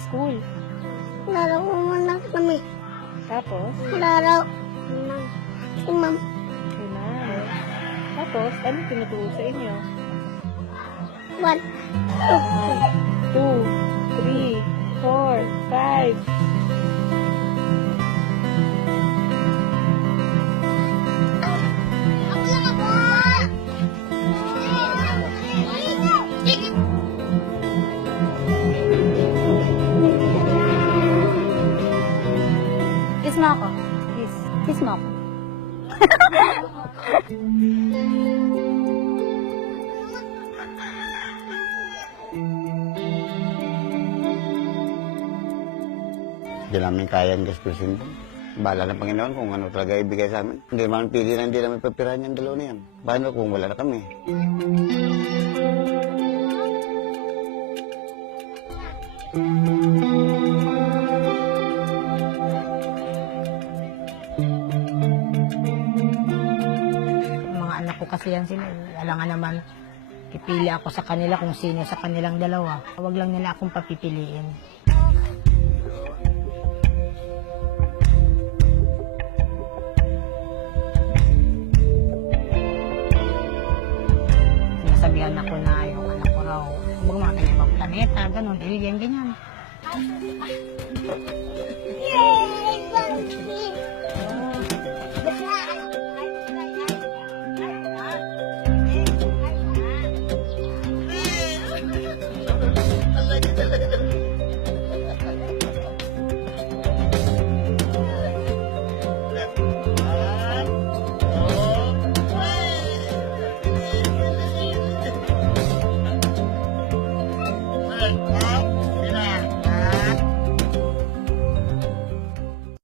school? Laro ko muna kami. Tapos? Laro. Si ma'am. Si ma'am. Tapos, ano tinuturo sa inyo? 1, 2, 3, 4, 5. Kiss mo ako. Kiss. Kiss mo ako. Hindi namin kayang gastusin. Bahala ng Panginoon kung ano talaga ibigay sa amin. Hindi naman pili na hindi namin papirahan yung dalawa na yan. Paano kung wala na kami? Mga anak ko kasi yan sila. Alangan naman, pipili ako sa kanila kung sino sa kanilang dalawa. Huwag lang nila akong papipiliin. Sinasabihan ako na yung anak ko raw, huwag mga ibang planeta, ganun, alien, ganyan.